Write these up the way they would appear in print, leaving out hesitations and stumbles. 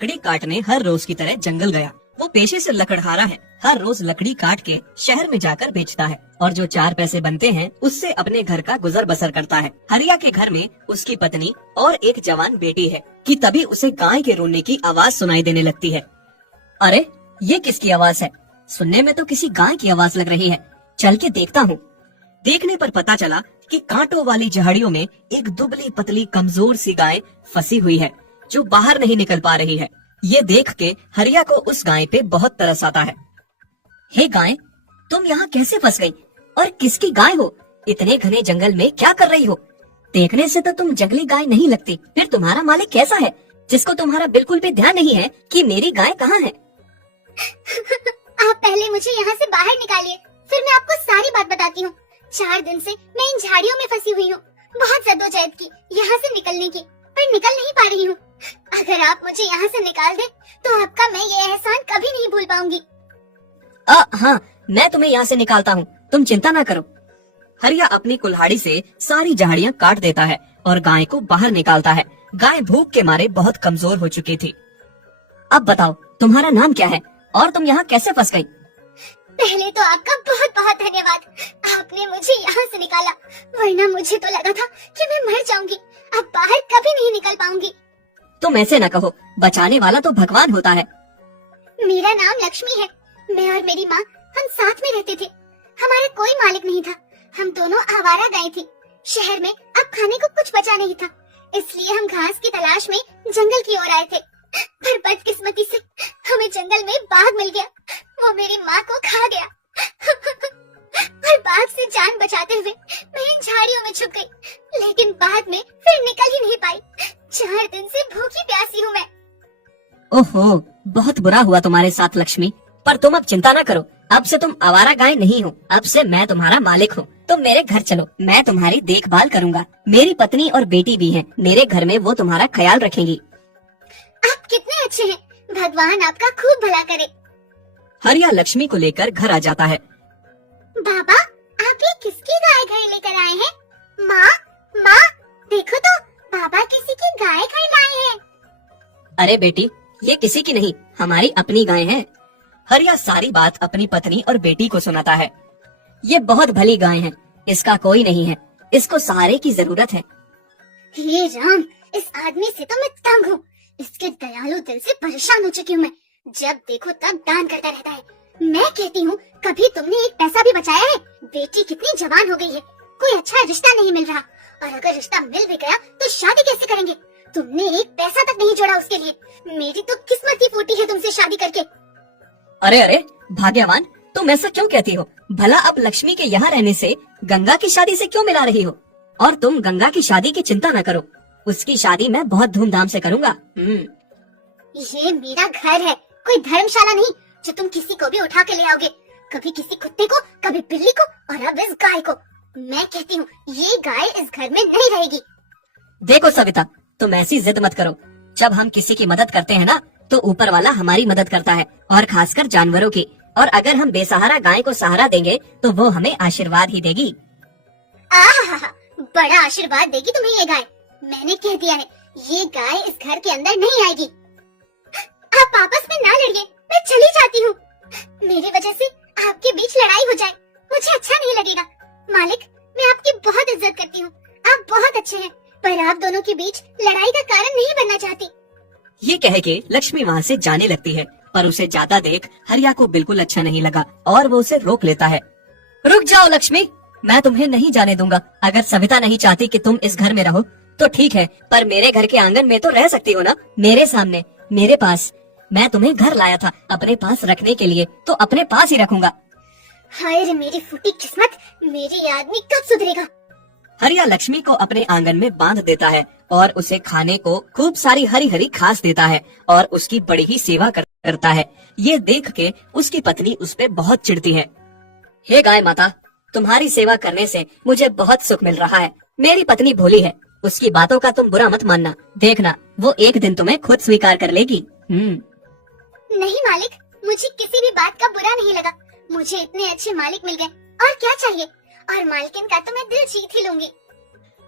लकड़ी काटने हर रोज की तरह जंगल गया। वो पेशे से लकड़हारा है, हर रोज लकड़ी काट के शहर में जाकर बेचता है और जो 4 पैसे बनते हैं उससे अपने घर का गुजर बसर करता है। हरिया के घर में उसकी पत्नी और एक जवान बेटी है कि तभी उसे गाय के रोने की आवाज सुनाई देने लगती है। अरे ये किसकी आवाज है? सुनने में तो किसी गाय की आवाज लग रही है, चल के देखता हूँ। देखने पर पता चला कि कांटों वाली झाड़ियों में एक दुबली पतली कमजोर सी गाय फंसी हुई है जो बाहर नहीं निकल पा रही है। ये देख के हरिया को उस गाय पे बहुत तरस आता है। हे गाय, तुम यहाँ कैसे फंस गई और किसकी गाय हो? इतने घने जंगल में क्या कर रही हो? देखने से तो तुम जंगली गाय नहीं लगती, फिर तुम्हारा मालिक कैसा है जिसको तुम्हारा बिल्कुल भी ध्यान नहीं है कि मेरी गाय कहाँ है? आप पहले मुझे यहाँ से बाहर निकालिए, फिर मैं आपको सारी बात बताती हूँ। 4 दिन से मैं इन झाड़ियों में फंसी हुई हूँ, बहुत जद्दोजहद की यहाँ से निकलने की, पर निकल नहीं पा रही हूँ। अगर आप मुझे यहाँ से निकाल दे तो आपका मैं ये एहसान कभी नहीं भूल पाऊंगी। हाँ, मैं तुम्हें यहाँ से निकालता हूँ, तुम चिंता ना करो। हरिया अपनी कुल्हाड़ी से सारी झाड़ियाँ काट देता है और गाय को बाहर निकालता है। गाय भूख के मारे बहुत कमजोर हो चुकी थी। अब बताओ, तुम्हारा नाम क्या है और तुम यहाँ कैसे फंस गई? पहले तो आपका बहुत बहुत धन्यवाद, आपने मुझे यहाँ से निकाला, वरना मुझे तो लगा था कि मैं मर जाऊंगी, अब बाहर कभी नहीं निकल पाऊंगी। तुम ऐसे न कहो, बचाने वाला तो भगवान होता है। मेरा नाम लक्ष्मी है, मैं और मेरी माँ हम साथ में रहते थे। हमारा कोई मालिक नहीं था, हम दोनों आवारा गाय थी। शहर में अब खाने को कुछ बचा नहीं था, इसलिए हम घास की तलाश में जंगल की ओर आए थे। पर बदकिस्मती से हमें जंगल में बाघ मिल गया, वो मेरी माँ को खा गया। और बाघ से जान बचाते हुए मैं इन झाड़ियों में छुप गई, लेकिन बाद में फिर निकल ही नहीं पाई। 4 दिन से भूखी प्यासी हूँ मैं। ओहो, बहुत बुरा हुआ तुम्हारे साथ लक्ष्मी, पर तुम अब चिंता न करो, अब से तुम आवारा गाय नहीं हो, अब से मैं तुम्हारा मालिक हूँ। तुम मेरे घर चलो, मैं तुम्हारी देखभाल करूँगा। मेरी पत्नी और बेटी भी है, मेरे घर में वो तुम्हारा ख्याल रखेंगी। आप कितने अच्छे हैं, भगवान आपका खूब भला करे। हरिया लक्ष्मी को लेकर घर आ जाता है। बाबा, आप ये किसकी गाय घर लेकर आए हैं? माँ, देखो तो, बाबा किसी की गाय घर लाए हैं। अरे बेटी, ये किसी की नहीं, हमारी अपनी गाय है। हरिया सारी बात अपनी पत्नी और बेटी को सुनाता है। ये बहुत भली गाय है, इसका कोई नहीं है, इसको सहारे की जरूरत है। हे राम, इस आदमी से तो मैं तंग हूँ, इसके दयालु दिल से परेशान हो चुकी हूँ मैं। जब देखो तब दान करता रहता है। मैं कहती हूँ, कभी तुमने एक पैसा भी बचाया है? बेटी कितनी जवान हो गई है, कोई अच्छा रिश्ता नहीं मिल रहा, और अगर रिश्ता मिल भी गया तो शादी कैसे करेंगे? तुमने एक पैसा तक नहीं जोड़ा उसके लिए। मेरी तो किस्मत ही फूटी है तुमसे शादी करके। अरे भाग्यवान, तुम ऐसा क्यों कहती हो? भला अब लक्ष्मी के यहाँ रहने से गंगा की शादी से क्यों मिला रही हो? और तुम गंगा की शादी की चिंता न करो, उसकी शादी मैं बहुत धूमधाम से करूँगा। ये मेरा घर है, कोई धर्मशाला नहीं जो तुम किसी को भी उठा के ले आओगे। कभी किसी कुत्ते को, कभी बिल्ली को, और अब इस गाय को। मैं कहती हूँ, ये गाय इस घर में नहीं रहेगी। देखो सविता, तुम ऐसी जिद मत करो। जब हम किसी की मदद करते हैं ना, तो ऊपर वाला हमारी मदद करता है, और खासकर जानवरों की। और अगर हम बेसहारा गाय को सहारा देंगे तो वो हमें आशीर्वाद ही देगी। आहा, बड़ा आशीर्वाद देगी तुम्हें ये गाय। मैंने कह दिया है, ये गाय इस घर के अंदर नहीं आएगी। आप आपस में ना लड़िए, मैं चली जाती हूँ। मेरी वजह से आपके बीच लड़ाई हो जाए, मुझे अच्छा नहीं लगेगा। मालिक, मैं आपकी बहुत इज्जत करती हूँ, आप बहुत अच्छे हैं, पर आप दोनों के बीच लड़ाई का कारण नहीं बनना चाहती। ये कह के लक्ष्मी वहाँ से जाने लगती है, पर उसे जाता देख हरिया को बिल्कुल अच्छा नहीं लगा और वो उसे रोक लेता है। रुक जाओ लक्ष्मी, मैं तुम्हें नहीं जाने दूंगा। अगर सविता नहीं चाहती कि तुम इस घर में रहो तो ठीक है, पर मेरे घर के आंगन में तो रह सकती हो ना, मेरे सामने, मेरे पास। मैं तुम्हें घर लाया था अपने पास रखने के लिए, तो अपने पास ही रखूंगा। हाय रे मेरी फूटी किस्मत, मेरी आदमी कब सुधरेगा? हरिया लक्ष्मी को अपने आंगन में बांध देता है और उसे खाने को खूब सारी हरी हरी घास देता है और उसकी बड़ी ही सेवा करता है। ये देख के उसकी पत्नी उस पे बहुत चिढ़ती है। हे गाय माता, तुम्हारी सेवा करने से मुझे बहुत सुख मिल रहा है। मेरी पत्नी भोली है, उसकी बातों का तुम बुरा मत मानना, देखना वो एक दिन तुम्हें खुद स्वीकार कर लेगी। नहीं मालिक, मुझे किसी भी बात का बुरा नहीं लगा। मुझे इतने अच्छे मालिक मिल गए, और क्या चाहिए? और मालकिन का तो मैं दिल जीत ही लूंगी।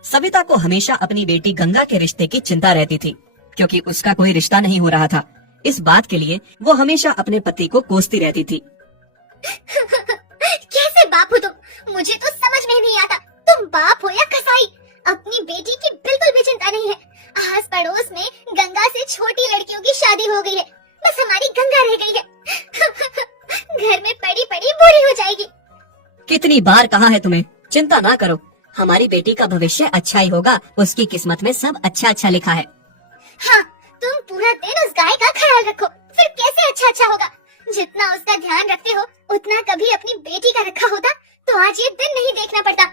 सविता को हमेशा अपनी बेटी गंगा के रिश्ते की चिंता रहती थी, क्योंकि उसका कोई रिश्ता नहीं हो रहा था। इस बात के लिए वो हमेशा अपने पति को कोसती रहती थी। कैसे बाप हो तुम? मुझे तो समझ में नहीं आता, तुम बाप हो या कसाई। अपनी बेटी की बिल्कुल भी चिंता नहीं है। आस पड़ोस में गंगा से छोटी लड़कियों की शादी हो गई है, बस हमारी गंगा रह गई है। घर में पड़ी पड़ी बूढ़ी हो जाएगी। कितनी बार कहा है तुम्हें, चिंता ना करो, हमारी बेटी का भविष्य अच्छा ही होगा, उसकी किस्मत में सब अच्छा अच्छा लिखा है। हाँ, तुम पूरा दिन उस गाय का ख्याल रखो, फिर कैसे अच्छा अच्छा होगा? जितना उसका ध्यान रखते हो उतना कभी अपनी बेटी का रखा होता तो आज ये दिन नहीं देखना पड़ता।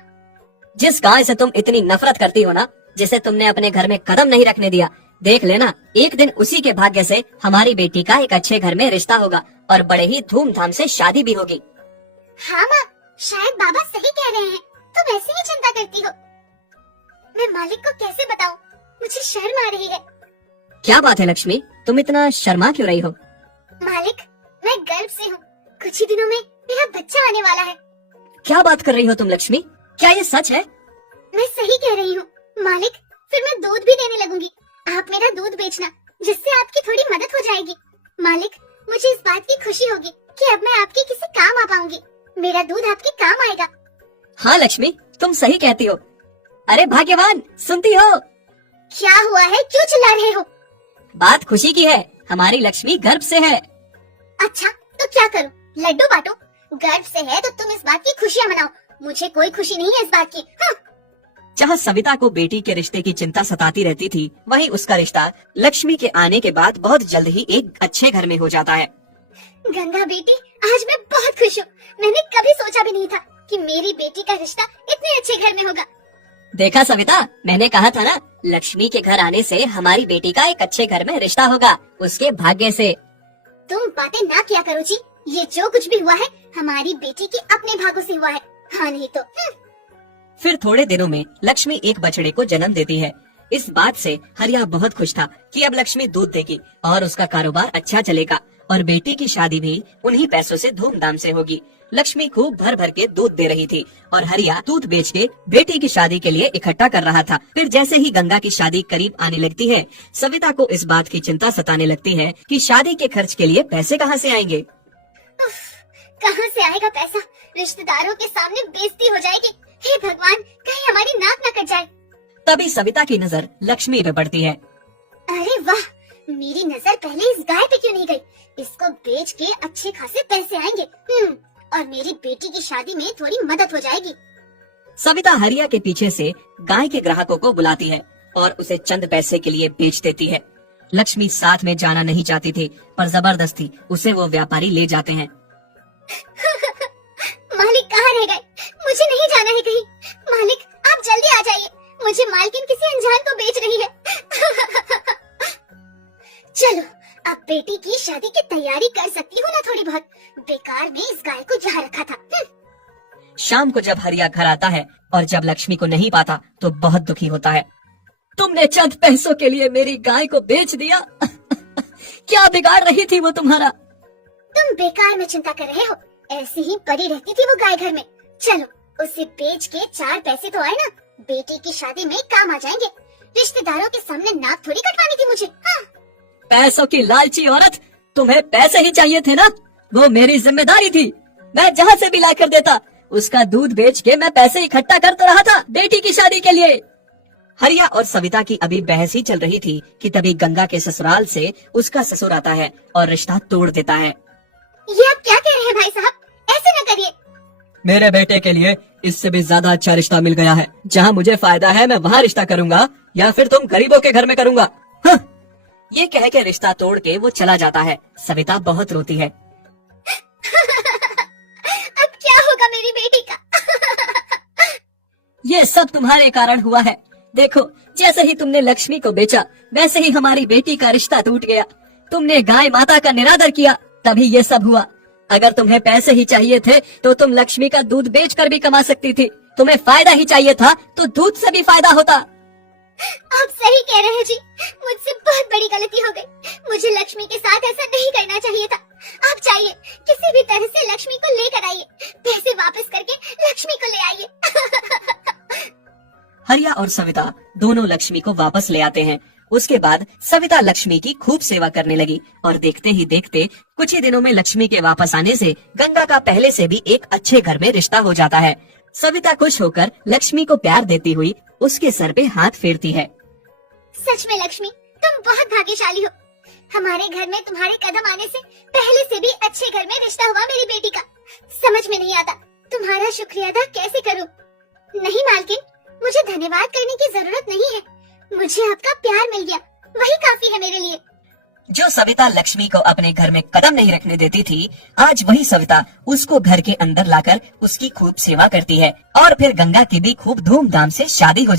जिस गाय से तुम इतनी नफरत करती हो ना, जिसे तुमने अपने घर में कदम नहीं रखने दिया, देख लेना एक दिन उसी के भाग्य से हमारी बेटी का एक अच्छे घर में रिश्ता होगा और बड़े ही धूमधाम से शादी भी होगी। हाँ माँ, शायद बाबा सही कह रहे हैं, तुम ऐसे ही चिंता करती हो। मैं मालिक को कैसे बताऊं? मुझे शर्म आ रही है। क्या बात है लक्ष्मी, तुम इतना शर्मा क्यों रही हो? मालिक, मैं गर्भ से हूँ, कुछ ही दिनों में मेरा बच्चा आने वाला है। क्या बात कर रही हो तुम लक्ष्मी, क्या ये सच है? मैं सही कह रही हूँ मालिक, फिर मैं दूध भी देने लगूंगी। आप मेरा दूध बेचना, जिससे आपकी थोड़ी मदद हो जाएगी। मालिक, मुझे इस बात की खुशी होगी कि अब मैं आपके किसी काम आ पाऊंगी। मेरा दूध आपके काम आएगा। हाँ लक्ष्मी, तुम सही कहती हो। अरे भाग्यवान, सुनती हो? क्या हुआ है, क्यों चिल्ला रहे हो? बात खुशी की है, हमारी लक्ष्मी गर्भ से है। अच्छा, तो क्या करूं? लड्डू बांटो? गर्भ से है तो तुम इस बात की खुशियाँ मनाओ, मुझे कोई खुशी नहीं है इस बात की। हाँ। जहाँ सविता को बेटी के रिश्ते की चिंता सताती रहती थी, वहीं उसका रिश्ता लक्ष्मी के आने के बाद बहुत जल्द ही एक अच्छे घर में हो जाता है। गंगा बेटी, आज मैं बहुत खुश हूँ। मैंने कभी सोचा भी नहीं था कि मेरी बेटी का रिश्ता इतने अच्छे घर में होगा। देखा सविता, मैंने कहा था ना, लक्ष्मी के घर आने से हमारी बेटी का एक अच्छे घर में रिश्ता होगा, उसके भाग्य से। तुम बातें ना किया करो जी, ये जो कुछ भी हुआ है हमारी बेटी के अपने भागों से हुआ है। हाँ नहीं तो। फिर थोड़े दिनों में लक्ष्मी एक बछड़े को जन्म देती है। इस बात से हरिया बहुत खुश था कि अब लक्ष्मी दूध देगी और उसका कारोबार अच्छा चलेगा और बेटी की शादी भी उन्हीं पैसों से धूमधाम से होगी। लक्ष्मी खूब भर भर के दूध दे रही थी और हरिया दूध बेच के बेटी की शादी के लिए इकट्ठा कर रहा था। फिर जैसे ही गंगा की शादी करीब आने लगती है, सविता को इस बात की चिंता सताने लगती है कि शादी के खर्च के लिए पैसे कहाँ से आएंगे। कहाँ से आएगा पैसा? रिश्तेदारों के सामने बेइज्जती हो जाएगी। हे भगवान, कहीं हमारी नाक न कट जाए। तभी सविता की नजर लक्ष्मी पे पड़ती है। अरे वाह, मेरी नजर पहले इस गाय पे क्यों नहीं गई? इसको बेच के अच्छे खासे पैसे आएंगे। और मेरी बेटी की शादी में थोड़ी मदद हो जाएगी। सविता हरिया के पीछे से गाय के ग्राहकों को बुलाती है और उसे चंद पैसे के लिए बेच देती है। लक्ष्मी साथ में जाना नहीं चाहती थी, पर जबरदस्ती उसे वो व्यापारी ले जाते हैं। मालिक कहाँ रह गए? मुझे नहीं जाना है कहीं। मालिक, आप जल्दी आ जाइए, मुझे मालकिन किसी अनजान को बेच रही है। चलो, अब बेटी की शादी की तैयारी कर सकती हूँ ना थोड़ी बहुत। बेकार में इस गाय को यहाँ रखा था। शाम को जब हरिया घर आता है और जब लक्ष्मी को नहीं पाता तो बहुत दुखी होता है। तुमने चंद पैसों के लिए मेरी गाय को बेच दिया। क्या बिगाड़ रही थी वो तुम्हारा? तुम बेकार में चिंता कर रहे हो, ऐसी ही पड़ी रहती थी वो गाय घर में। चलो, उसे बेच के 4 पैसे तो आए ना, बेटी की शादी में काम आ जाएंगे। रिश्तेदारों के सामने नाक थोड़ी कटवानी थी मुझे। हाँ। पैसों की लालची औरत, तुम्हें पैसे ही चाहिए थे ना? वो मेरी जिम्मेदारी थी, मैं जहाँ से भी ला कर देता। उसका दूध बेच के मैं पैसे इकट्ठा करता रहा था बेटी की शादी के लिए। हरिया और सविता की अभी बहस ही चल रही थी कि तभी गंगा के ससुराल से उसका ससुर आता है और रिश्ता तोड़ देता है। ये आप क्या कह रहे हैं भाई साहब? ऐसे न करिए। मेरे बेटे के लिए इससे भी ज्यादा अच्छा रिश्ता मिल गया है। जहाँ मुझे फायदा है मैं वहाँ रिश्ता करूंगा, या फिर तुम गरीबों के घर में करूंगा। हाँ। ये कह के रिश्ता तोड़ के वो चला जाता है। सविता बहुत रोती है। अब क्या होगा मेरी बेटी का? ये सब तुम्हारे कारण हुआ है। देखो, जैसे ही तुमने लक्ष्मी को बेचा, वैसे ही हमारी बेटी का रिश्ता टूट गया। तुमने गाय माता का निरादर किया, तभी ये सब हुआ। अगर तुम्हें पैसे ही चाहिए थे तो तुम लक्ष्मी का दूध बेचकर भी कमा सकती थी। तुम्हें फायदा ही चाहिए था तो दूध से भी फायदा होता। आप सही कह रहे हैं जी, मुझसे बहुत बड़ी गलती हो गई। मुझे लक्ष्मी के साथ ऐसा नहीं करना चाहिए था। आप चाहिए किसी भी तरह से लक्ष्मी को लेकर आइए, पैसे वापस करके लक्ष्मी को ले आइए। हरिया और सविता दोनों लक्ष्मी को वापस ले आते हैं उसके बाद सविता लक्ष्मी की खूब सेवा करने लगी और देखते ही देखते कुछ ही दिनों में लक्ष्मी के वापस आने से गंगा का पहले से भी एक अच्छे घर में रिश्ता हो जाता है। सविता खुश होकर लक्ष्मी को प्यार देती हुई उसके सर पे हाथ फेरती है। सच में लक्ष्मी, तुम बहुत भाग्यशाली हो। हमारे घर में तुम्हारे कदम आने से पहले से भी अच्छे घर में रिश्ता हुआ मेरी बेटी का। समझ में नहीं आता तुम्हारा शुक्रिया अदा कैसे करूं। नहीं मालकिन, मुझे धन्यवाद करने की जरूरत नहीं है। मुझे आपका प्यार मिल गया, वही काफी है मेरे लिए। जो सविता लक्ष्मी को अपने घर में कदम नहीं रखने देती थी, आज वही सविता उसको घर के अंदर लाकर उसकी खूब सेवा करती है और फिर गंगा की भी खूब धूमधाम से शादी हो जाती है।